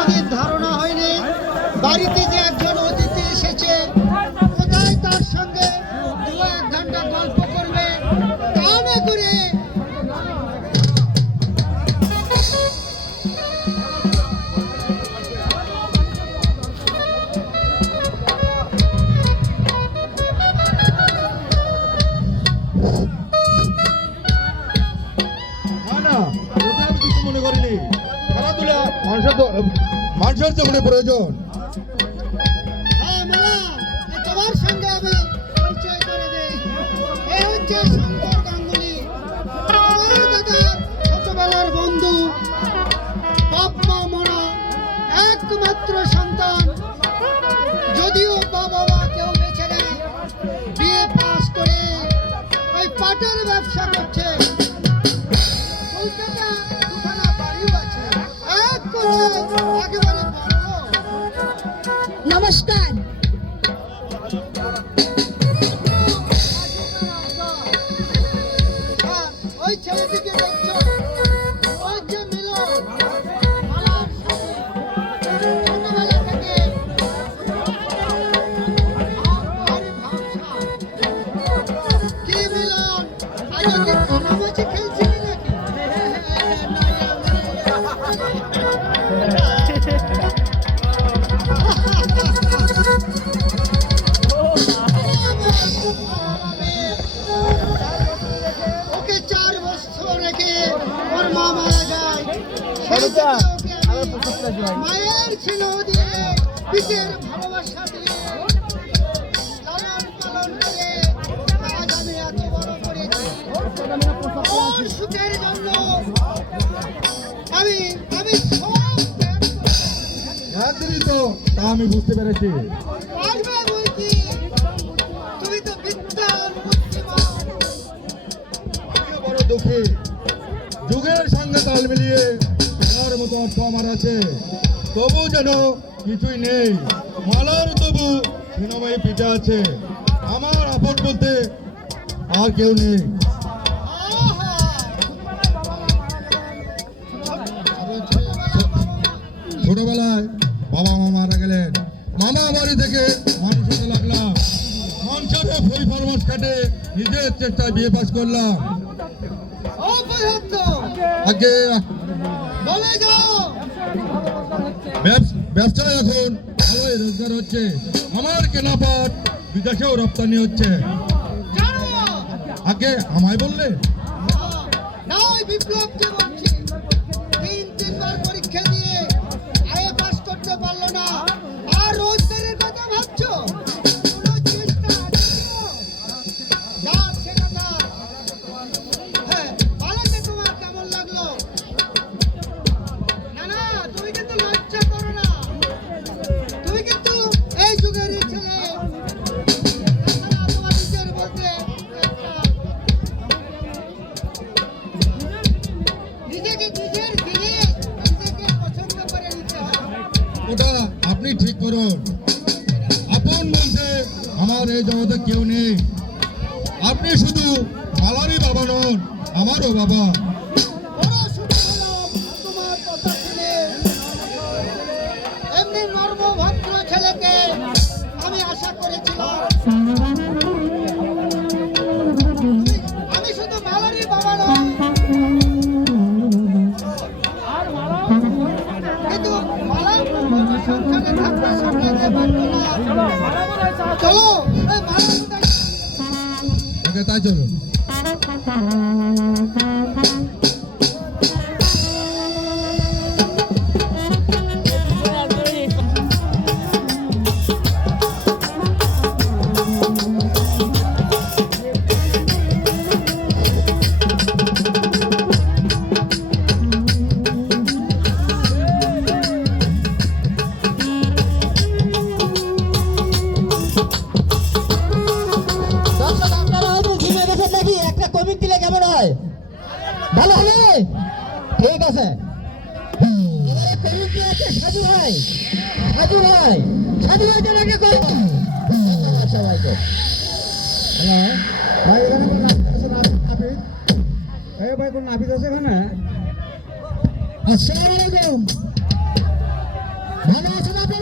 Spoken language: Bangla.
কোনোদিন ধারণা হয়নি বাড়িতে যে একজন অতিথি এসেছে কোথায় তার সঙ্গে 2-1 ঘন্টা গল্প করবে তা না করে মানুষের তো মনে প্রয়োজন। হ্যাঁ মালা, তোমার সঙ্গে আমি পরিচয় করে দেই। এই হচ্ছে শঙ্কর গাঙ্গুলি, আমার দাদা ছোটবেলার বন্ধু, বাপ মা মরা একমাত্র সন্তান। যদিও বাবা মা কেউ বেছে নেয়, বিয়ে পাস করে ওই পাটের ব্যবসা করছে। কলকাতা দুখানা বাড়িও আছে, এক করে একেবারে বড়। নমস্কার। ওই ছেলেটিকে দেখছো, ওই যে মিলন, মালার সাথে ছোটবেলা থেকে ভারি ভাবছা। কি মিলন, আগে কি কানামাছি খেলছিলি নাকি? ওকে 4 বছর রেখে ওর মা মারা যায়। সেই থেকে ওকে আমি মায়ের ছিল দিয়ে পিতের ভালোবাসা দিয়ে লালন পালন করে আজ আমি এত বড় করেছি। ওর সুখের জন্য আমি আমি সব ত্যাগ একদিনই তো তা আমি বুঝতে পেরেছি। পারবে বলছি। তুমি তো বিদ্যান বুদ্ধিমান। আমিও বড় দুঃখী, যুগের সঙ্গে তাল মিলিয়ে আমার মতো অর্থ আমার আছে, তবু যেন কিছুই নেই। মালার তবু সিনেমায় পিঠে আছে, আমার আপন বলতে আর কেউ নেই। ছোটবেলায় বাবা মা মারা গেলেন, মামা বাড়ি থেকে মানুষ হতে লাগলাম। সংসারে ফই ফরমাস কাটে নিজের চেষ্টায় বিয়ে পাস করলাম। অপদার্থ আগে বলে যাও। ব্যবসায় এখন ভালোই রোজগার হচ্ছে, আমার কেনা পাট বিদেশেও রপ্তানি হচ্ছে। জানো আগে আমায় বললে না, ওই বিপ্লবকে বলছি। 3 বার পরীক্ষা দিয়ে আইএ পাস করতে পারলো না, আর রোজগারের কথা ভাবছো? কোনো চেষ্টা আছে তো? যাক সেটা যাক। হ্যাঁ, পালাতে তোমার কেমন লাগলো? না না, তুমি কিন্তু লজ্জা করো না। তুমি কিন্তু এই যুগেরই ছেলে। তাছাড়া তোমার নিজের বলতে একটা নিজেকে নিজের জিনিস নিজেকে পছন্দ করে নিতে হয়। ওটা আপনি ঠিক করুন। আপন বলতে আমার এই জগতে কেউ নেই। আপনি শুধু মালারই বাবা নন, আমারও বাবা। বড় সুখী হলাম তোমার কথা শুনে। এমনি নর্মভদ্র ছেলেকে আমি আশা করেছিলাম। আমি শুধু মালারই বাবা নয়, কিন্তু মালার মতো সংসারে থাকতে সামলাতে পারবো না। চলো এই মালার কোথায়? ওকে তাই চলুন। দর্শক, আপনারা হয়তো ঘুমিয়ে গেছেন নাকি? একটা কমিক দিলে কেমন হয়? ভালো হবে? ঠিক আছে। এবারে কমিক দিয়ে আছে সাজু ভাই। সাজু ভাই, সাজু ভাইকে নাকি করো। ধন্যবাদ সবাইকে। হ্যালো ভাই, এখানে কোন নাপিত আছে? নাপিত এই ভাই, কোন নাপিত আছে এখানে? আসসালামু আলাইকুম। ভালো আছেন আপনি